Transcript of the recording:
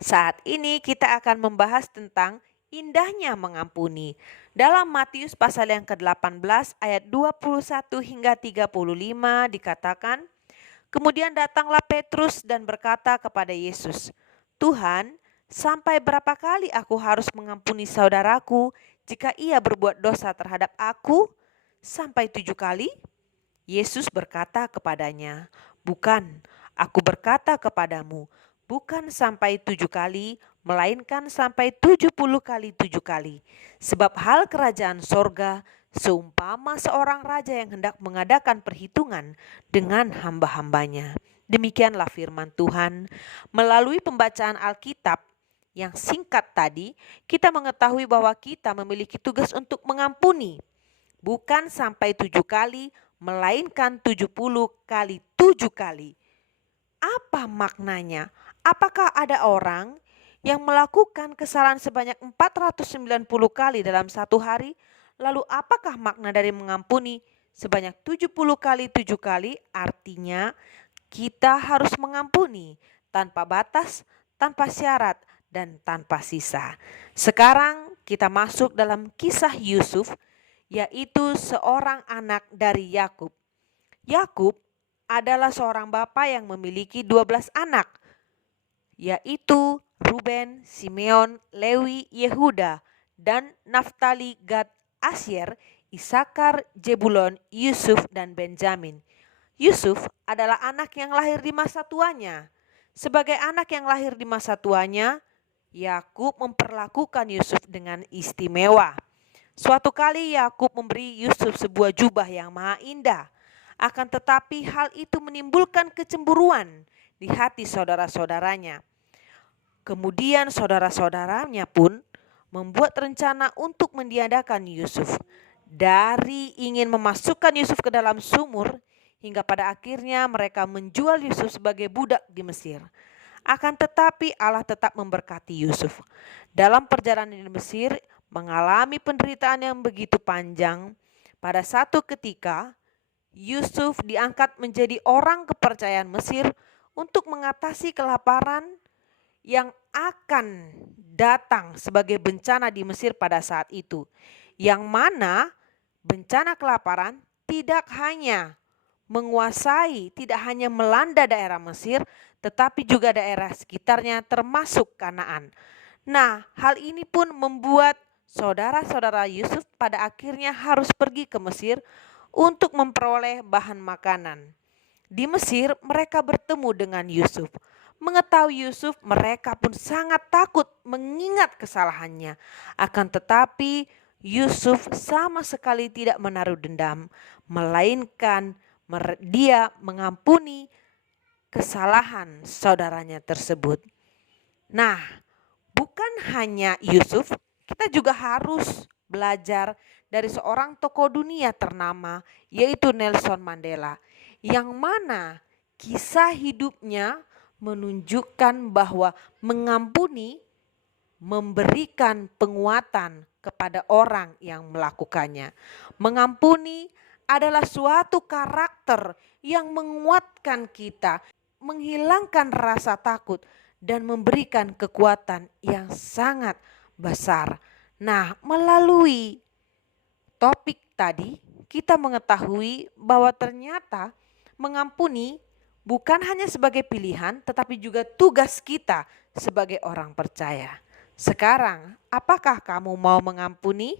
Saat ini kita akan membahas tentang indahnya mengampuni. Dalam Matius pasal yang ke-18 ayat 21 hingga 35 dikatakan, "Kemudian datanglah Petrus dan berkata kepada Yesus, 'Tuhan, sampai berapa kali aku harus mengampuni saudaraku jika ia berbuat dosa terhadap aku? Sampai 7 kali?' Yesus berkata kepadanya, 'Bukan, aku berkata kepadamu, bukan sampai 7 kali, melainkan sampai 70 kali 7 kali. Sebab hal kerajaan sorga seumpama seorang raja yang hendak mengadakan perhitungan dengan hamba-hambanya.'" Demikianlah firman Tuhan. Melalui pembacaan Alkitab yang singkat tadi, kita mengetahui bahwa kita memiliki tugas untuk mengampuni. Bukan sampai 7 kali, melainkan 70 kali 7 kali. Apa maknanya? Apakah ada orang yang melakukan kesalahan sebanyak 490 kali dalam satu hari? Lalu apakah makna dari mengampuni sebanyak 70 kali 7 kali? Artinya kita harus mengampuni tanpa batas, tanpa syarat, dan tanpa sisa. Sekarang kita masuk dalam kisah Yusuf, yaitu seorang anak dari Yakub. Yakub adalah seorang bapa yang memiliki 12 anak, yaitu Ruben, Simeon, Lewi, Yehuda, dan Naftali, Gad, Asyer, Isakar, Jebulon, Yusuf, dan Benjamin. Yusuf adalah anak yang lahir di masa tuanya. Sebagai anak yang lahir di masa tuanya, Yakub memperlakukan Yusuf dengan istimewa. Suatu kali Yakub memberi Yusuf sebuah jubah yang maha indah. Akan tetapi hal itu menimbulkan kecemburuan di hati saudara-saudaranya. Kemudian saudara-saudaranya pun membuat rencana untuk meniadakan Yusuf. Dari ingin memasukkan Yusuf ke dalam sumur, hingga pada akhirnya mereka menjual Yusuf sebagai budak di Mesir. Akan tetapi Allah tetap memberkati Yusuf. Dalam perjalanan di Mesir, mengalami penderitaan yang begitu panjang, pada satu ketika Yusuf diangkat menjadi orang kepercayaan Mesir untuk mengatasi kelaparan yang akan datang sebagai bencana di Mesir pada saat itu. Yang mana bencana kelaparan tidak hanya menguasai, tidak hanya melanda daerah Mesir, tetapi juga daerah sekitarnya termasuk Kanaan. Nah, hal ini pun membuat saudara-saudara Yusuf pada akhirnya harus pergi ke Mesir untuk memperoleh bahan makanan. Di Mesir mereka bertemu dengan Yusuf. Mengetahui Yusuf, mereka pun sangat takut mengingat kesalahannya. Akan tetapi Yusuf sama sekali tidak menaruh dendam, melainkan dia mengampuni kesalahan saudaranya tersebut. Nah, bukan hanya Yusuf, kita juga harus belajar dari seorang tokoh dunia ternama, yaitu Nelson Mandela, yang mana kisah hidupnya menunjukkan bahwa mengampuni memberikan penguatan kepada orang yang melakukannya. Mengampuni adalah suatu karakter yang menguatkan kita, menghilangkan rasa takut, dan memberikan kekuatan yang sangat besar. Nah, melalui topik tadi, kita mengetahui bahwa ternyata mengampuni bukan hanya sebagai pilihan, tetapi juga tugas kita sebagai orang percaya. Sekarang, apakah kamu mau mengampuni?